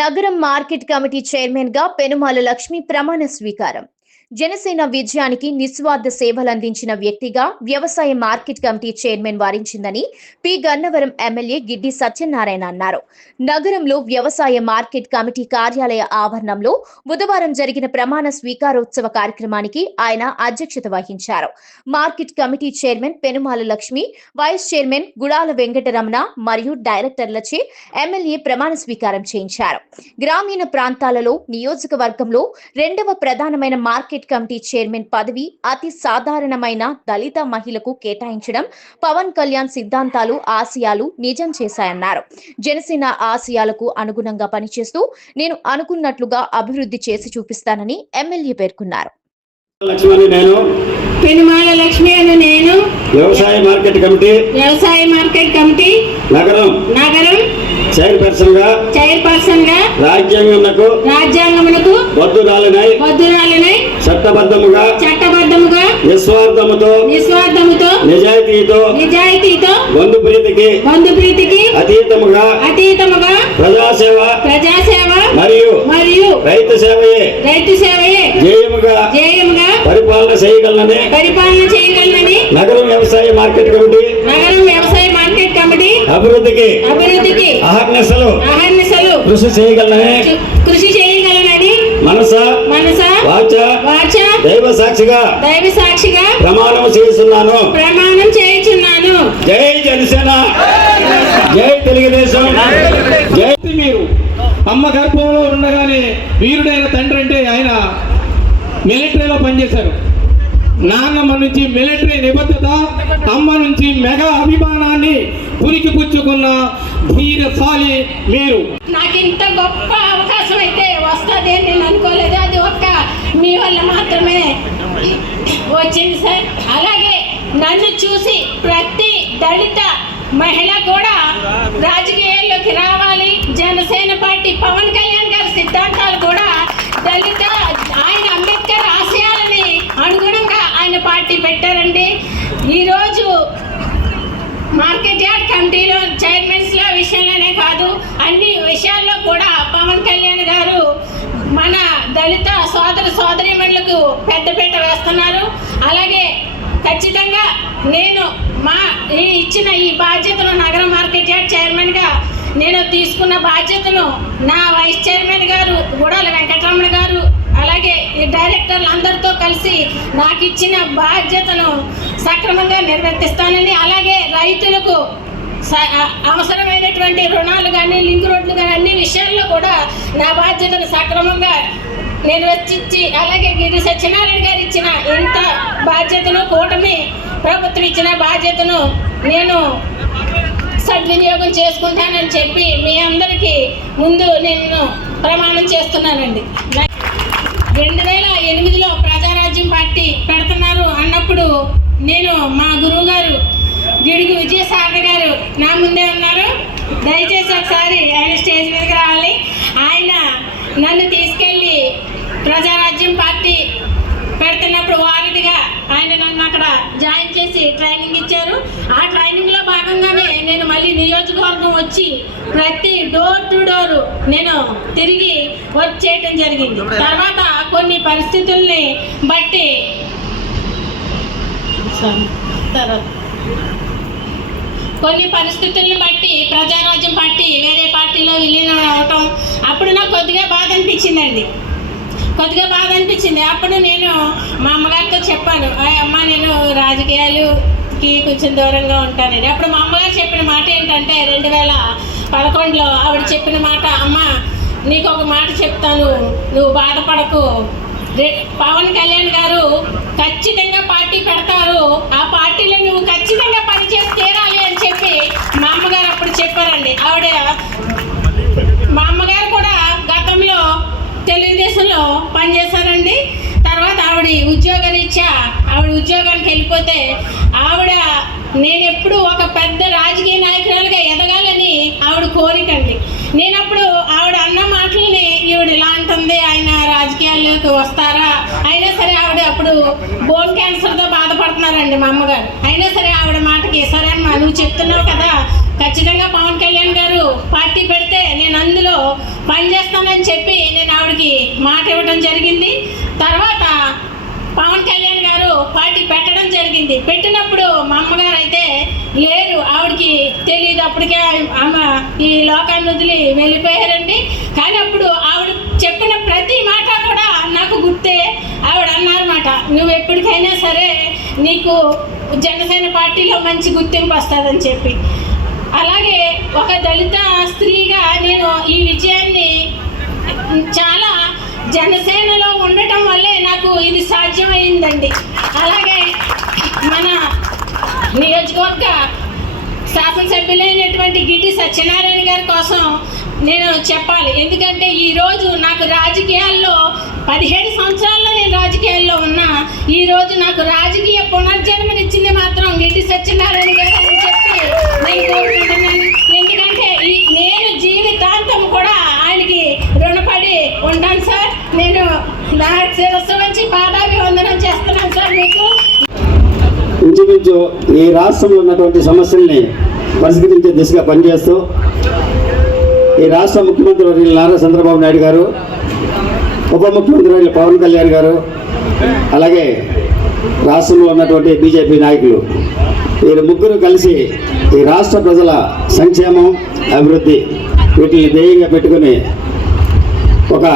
నగరం market committee చైర్మన్గా పెనుమాల లక్ష్మి ప్రమాణ స్వీకారం. జనసేన విజయానికి నిస్వార్థ సేవలందించిన వ్యక్తిగా వ్యవసాయ మార్కెట్ కమిటీ చైర్మన్ వారించిందని పి. గన్నవరం ఎమ్మెల్యే గిడ్డి సత్యనారాయణ అన్నారు. నగరంలో వ్యవసాయ మార్కెట్ కమిటీ కార్యాలయ ఆవరణంలో బుధవారం జరిగిన ప్రమాణ స్వీకారోత్సవ కార్యక్రమానికి ఆయన అధ్యక్షత వహించారు. Market committee chairman Penumala Lakshmi vice chairman Gudala Venkataramana మరియు డైరెక్టర్లచే ఎమ్మెల్యే ప్రమాణ స్వీకారం చేయించారు. గ్రామీణ ప్రాంతాలలో నియోజకవర్గంలో రెండవ ప్రధానమైన మార్కెట్ కమిటీ చైర్మన్ పదవి అతి సాధారణమైన దళిత మహిళకు కేటాయించడం పవన్ కళ్యాణ్ సిద్ధాంతాలు ఆశయాలు నిజం చేశాయన్నారు. జనసేన ఆశయాలకు అనుగుణంగా పనిచేస్తూ నేను అనుకున్నట్లుగా అభివృద్ధి చేసి చూపిస్తానని ఎమ్మెల్యే పేర్కొన్నారు. లక్ష్మణి నేను. పెనుమాల లక్ష్మి అని నేను. వ్యవసాయ మార్కెట్ కమిటీ. వ్యవసాయ మార్కెట్ కమిటీ. నగరం. నగరం. చైర్పర్సన్గా చైర్పర్సన్గా రాజ్యాంగంకు రాజ్యాంగమునకు బద్దురాలనై బద్దురాలనై చట్టబద్ధముగా చట్టబద్ధముగా నిస్వార్థముతో నిస్వార్థముతో నిజాయితీతో నిజాయితీతో బంధు ప్రీతికి బంధు ప్రీతికి అతీతముగా అతీతముగా ప్రజాసేవ ప్రజాసేవ మరియు మరియు రైతు సేవయే రైతు సేవయే పరిపాలన చేయగలనని పరిపాలన చేయగలనని నగరం వ్యవసాయ మార్కెట్ కమిటీ నగరం వ్యవసాయ మార్కెట్ కమిటీ అభివృద్ధికి అభివృద్ధికి అహర్నిశలు అహర్నిశలు కృషి చేయగలనని కృషి చేయగలనని మనస మనస వాచ వాచ దైవ సాక్షిగా దైవ సాక్షిగా ప్రమాణం చేస్తున్నాను. ప్రమాణం చేయుచున్నాను. జై జనసేన. జై తెలుగుదేశం. జై మీరు. అమ్మ గర్భంలో ఉండగానే వీరుడైన తండ్రి అంటే ఆయన మిలిటరీలో పనిచేశారు. నాన్నమ్మ నుంచి మిలిటరీ నిబద్ధత అమ్మ నుంచి మెగా అభిమానాన్ని పురికి పుచ్చుకున్న ధీరశాలి మీరు. నాకు ఇంత గొప్ప అవకాశం అయితే వస్తుంది అని నేను అనుకోలేదు. అది ఒక్క మీ వల్ల మాత్రమే వచ్చింది సార్. అలాగే నన్ను చూసి ప్రతి దళిత మహిళ కూడా రాజకీయాల్లోకి రావాలి. జనసేన పార్టీ పవన్ కళ్యాణ్ గారి సిద్ధాంతాలు కూడా దళిత ఆయన అంబేద్కర్ ఆశయాలని అనుగుణంగా ఆయన పార్టీ పెట్టారండి. ఈరోజు మార్కెట్ యార్డ్ కమిటీలో చైర్మన్స్లో విషయంలోనే కాదు అన్ని విషయాల్లో కూడా పవన్ కళ్యాణ్ గారు మన దళిత సోదర సోదరిమణులకు పెద్దపీట వేస్తున్నారు. అలాగే ఖచ్చితంగా నేను మా ఈ ఇచ్చిన ఈ బాధ్యతను నగర మార్కెట్ యార్డ్ చైర్మన్గా నేను తీసుకున్న బాధ్యతను నా వైస్ చైర్మన్ గారు గుడాల వెంకటరమణ గారు అలాగే ఈ డైరెక్టర్లు అందరితో కలిసి నాకు ఇచ్చిన బాధ్యతను సక్రమంగా నిర్వర్తిస్తానని అలాగే రైతులకు స- అవసరమైనటువంటి రుణాలు కానీ లింక్ రోడ్లు కానీ అన్ని విషయాల్లో కూడా నా బాధ్యతను సక్రమంగా నిర్వర్తించి అలాగే గిరి సత్యనారాయణ గారు ఇచ్చిన ఇంత బాధ్యతను కూటమి ప్రభుత్వం ఇచ్చిన బాధ్యతను నేను సద్వినియోగం చేసుకుంటానని చెప్పి మీ అందరికీ ముందు నేను ప్రమాణం చేస్తున్నానండి. రెండు వేల ఎనిమిదిలో ప్రజారాజ్యం పార్టీ పెడుతున్నారు అన్నప్పుడు నేను మా గురువు గారు గిడుగు విజయసాగర్ గారు నా ముందే ఉన్నారు. దయచేసి ఒకసారి ఆయన స్టేజ్ మీదకి రావాలి. ఆయన నన్ను తీసుకెళ్ళి ప్రజారాజ్యం పార్టీ పెడుతున్నప్పుడు వారధిగా ఆయన నన్ను అక్కడ జాయిన్ చేసి ట్రైనింగ్ ఇచ్చారు. ఆ ట్రైనింగ్లో భాగంగానే నేను మళ్ళీ నియోజకవర్గం వచ్చి ప్రతి డోర్ టు డోర్ నేను తిరిగి వర్క్ చేయటం జరిగింది. తర్వాత కొన్ని పరిస్థితుల్ని బట్టి తర్వాత కొన్ని పరిస్థితుల్ని బట్టి ప్రజారాజ్యం పార్టీ వేరే పార్టీలో విలీనం అవటం అప్పుడు నాకు కొద్దిగా బాధ అనిపించిందండి. కొద్దిగా బాధ అనిపించింది. అప్పుడు నేను మా అమ్మగారితో చెప్పాను "ఆ అమ్మ నేను రాజకీయాలుకి కొంచెం దూరంగా ఉంటానండి. అప్పుడు మా అమ్మగారు చెప్పిన మాట ఏంటంటే రెండు వేల పదకొండులో ఆవిడ చెప్పిన మాట అమ్మ నీకు ఒక మాట చెప్తాను. నువ్వు బాధపడకు. పవన్ కళ్యాణ్ గారు ఖచ్చితంగా పార్టీ పెడతారు. ఆ పార్టీలో నువ్వు ఖచ్చితంగా పనిచేసి తీరాలి అని చెప్పి మా అమ్మగారు అప్పుడు చెప్పారండి. ఆవిడ మా అమ్మగారు కూడా గతంలో తెలుగుదేశంలో పనిచేశారండి. తర్వాత ఆవిడ ఉద్యోగరీత్యా ఆవిడ ఉద్యోగానికి వెళ్ళిపోతే ఆవిడ నేను ఎప్పుడు ఒక పెద్ద రాజకీయ నాయకురాలుగా ఎదగాలని ఆవిడ కోరికండి. నేను అప్పుడు ఆవిడ అన్న మాటల్ని ఈవిడ ఇలా అంటుంది ఆయన రాజకీయాల్లోకి వస్తారా? అయినా సరే ఆవిడ అప్పుడు బోన్ క్యాన్సర్తో బాధపడుతున్నారండి మా అమ్మగారు. అయినా సరే ఆవిడ మాటకి సరే అమ్మా నువ్వు చెప్తున్నావు కదా ఖచ్చితంగా పవన్ కళ్యాణ్ గారు పార్టీ పెడితే నేను అందులో పనిచేస్తానని చెప్పి నేను ఆవిడకి మాట ఇవ్వడం జరిగింది. తర్వాత పవన్ కళ్యాణ్ గారు పార్టీ పెట్టడం జరిగింది. పెట్టినప్పుడు మా అమ్మగారు అయితే లేరు. ఆవిడకి తెలియదు అప్పటికే ఆమె ఈ లోకాన్ని వదిలి వెళ్ళిపోయారండి. కానీ నువ్వు ఎప్పటికైనా సరే నీకు జనసేన పార్టీలో మంచి గుర్తింపు వస్తుందని చెప్పి. అలాగే ఒక దళిత స్త్రీగా నేను ఈ విజయాన్ని చాలా జనసేనలో ఉండటం వల్లే నాకు ఇది సాధ్యమైందండి. అలాగే మన నియోజకవర్గ శాసనసభ్యులైనటువంటి గిడ్డి సత్యనారాయణ గారి కోసం నేను చెప్పాలి. ఎందుకంటే ఈరోజు నాకు రాజకీయాల్లో పదిహేడు సంవత్సరాల్లో నేను రాజకీయాల్లో ఉన్నా ఈరోజు నాకు రాజకీయ పునర్జన్మనిచ్చింది మాత్రం గిడ్డి సత్యనారాయణ గారు అని చెప్పి నేను కోరుకుంటున్నాను. ఎందుకంటే ఈ నేను జీవితాంతం కూడా ఆయనకి రుణపడి ఉంటాను సార్. నేను నా శిరస్సు వచ్చి పాదాభివందనం చేస్తున్నాను సార్ మీకు. ఇంచుమించు ఈ రాష్ట్రంలో ఉన్నటువంటి సమస్యల్ని పరిష్కరించే దిశగా పనిచేస్తూ ఈ రాష్ట్ర ముఖ్యమంత్రి వర్యులు నారా చంద్రబాబు నాయుడు గారు ఉప ముఖ్యమంత్రి వర్యులు పవన్ కళ్యాణ్ గారు అలాగే రాష్ట్రంలో ఉన్నటువంటి బీజేపీ నాయకులు వీరు ముగ్గురు కలిసి ఈ రాష్ట్ర ప్రజల సంక్షేమం అభివృద్ధి వీటిని ధ్యేయంగా పెట్టుకుని ఒక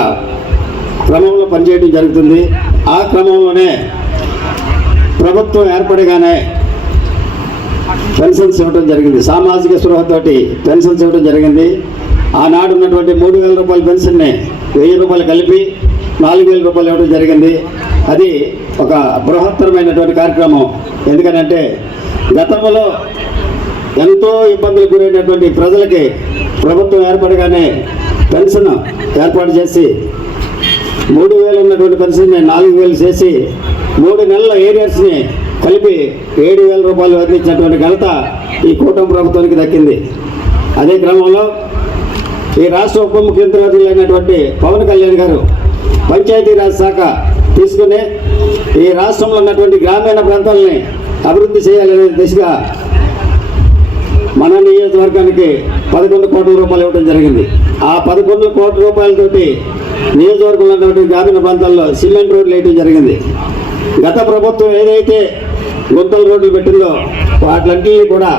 క్రమంలో పనిచేయడం జరుగుతుంది. ఆ క్రమంలోనే ప్రభుత్వం ఏర్పడగానే పెన్షన్స్ ఇవ్వడం జరిగింది. సామాజిక స్పృహతోటి పెన్షన్స్ ఇవ్వడం జరిగింది. ఆనాడు ఉన్నటువంటి మూడు వేల రూపాయల పెన్షన్ని వెయ్యి రూపాయలు కలిపి నాలుగు వేల రూపాయలు ఇవ్వడం జరిగింది. అది ఒక బృహత్తరమైనటువంటి కార్యక్రమం. ఎందుకనంటే గతంలో ఎంతో ఇబ్బందులు గురైనటువంటి ప్రజలకి ప్రభుత్వం ఏర్పడగానే పెన్షన్ ఏర్పాటు చేసి మూడు వేలు ఉన్నటువంటి పెన్షన్ని నాలుగు వేలు చేసి మూడు నెలల ఏరియర్స్ని కలిపి ఏడు వేల రూపాయలు అందించినటువంటి ఘనత ఈ కూటమి ప్రభుత్వానికి దక్కింది. అదే క్రమంలో ఈ రాష్ట్ర ఉప ముఖ్యమంత్రి అయినటువంటి పవన్ కళ్యాణ్ గారు పంచాయతీరాజ్ శాఖ తీసుకుని ఈ రాష్ట్రంలో ఉన్నటువంటి గ్రామీణ ప్రాంతాలని అభివృద్ధి చేయాలనే దిశగా మన నియోజకవర్గానికి పదకొండు కోట్ల రూపాయలు ఇవ్వడం జరిగింది. ఆ పదకొండు కోట్ల రూపాయలతోటి నియోజకవర్గంలో ఉన్నటువంటి గ్రామీణ ప్రాంతాల్లో సిమెంట్ రోడ్లు వేయడం జరిగింది. గత ప్రభుత్వం ఏదైతే గుంతల రోడ్లు పెట్టిందో వాటిలన్నీ కూడా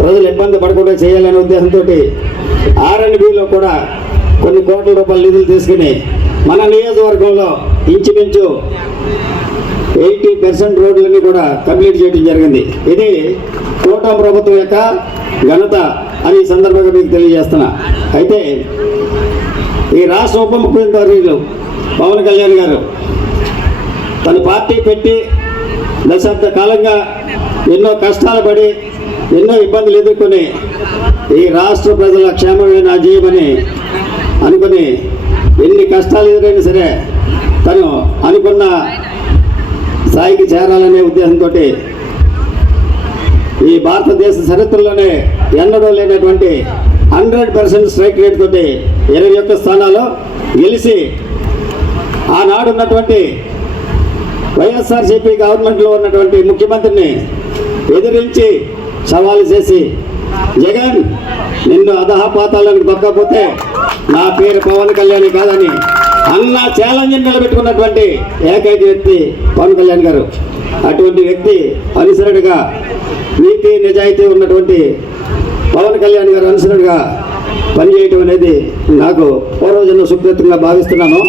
ప్రజలు ఇబ్బంది పడకుండా చేయాలనే ఉద్దేశంతో ఆర్ఎండ్బిలో కూడా కొన్ని కోట్ల రూపాయల నిధులు తీసుకుని మన నియోజకవర్గంలో ఇంచుమించు ఎయిటీ పర్సెంట్ రోడ్లన్నీ కూడా కంప్లీట్ చేయడం జరిగింది. ఇది కూటమి ప్రభుత్వం యొక్క ఘనత అని సందర్భంగా మీకు తెలియజేస్తున్నా. అయితే ఈ రాష్ట్ర ఉప ముఖ్యమంత్రి పవన్ కళ్యాణ్ గారు తన పార్టీ పెట్టి దశాబ్ద కాలంగా ఎన్నో కష్టాలు పడి ఎన్నో ఇబ్బందులు ఎదుర్కొని ఈ రాష్ట్ర ప్రజల క్షేమమే నా జీవమని అనుకుని ఎన్ని కష్టాలు ఎదురైనా సరే తను అనుకున్న స్థాయికి చేరాలనే ఉద్దేశంతో ఈ భారతదేశ చరిత్రలోనే ఎన్నడూ లేనటువంటి హండ్రెడ్ పర్సెంట్ స్ట్రైక్ రేట్ తోటి ఇరవై ఒక్క స్థానాలు గెలిచి ఆనాడు ఉన్నటువంటి వైఎస్ఆర్సీపీ గవర్నమెంట్లో ఉన్నటువంటి ముఖ్యమంత్రిని ఎదిరించి సవాలు చేసి జగన్ నిన్ను అధహపాతాలను దొక్కకపోతే నా పేరు పవన్ కళ్యాణ్ కాదని అన్న ఛాలెంజ్ నిలబెట్టుకున్నటువంటి ఏకైక వ్యక్తి పవన్ కళ్యాణ్ గారు. అటువంటి వ్యక్తి అనుసరణగా నీతి నిజాయితీ ఉన్నటువంటి పవన్ కళ్యాణ్ గారు అనుసరుడిగా పనిచేయటం అనేది నాకు పూర్వజన్మ సుకృతంగా భావిస్తున్నాను.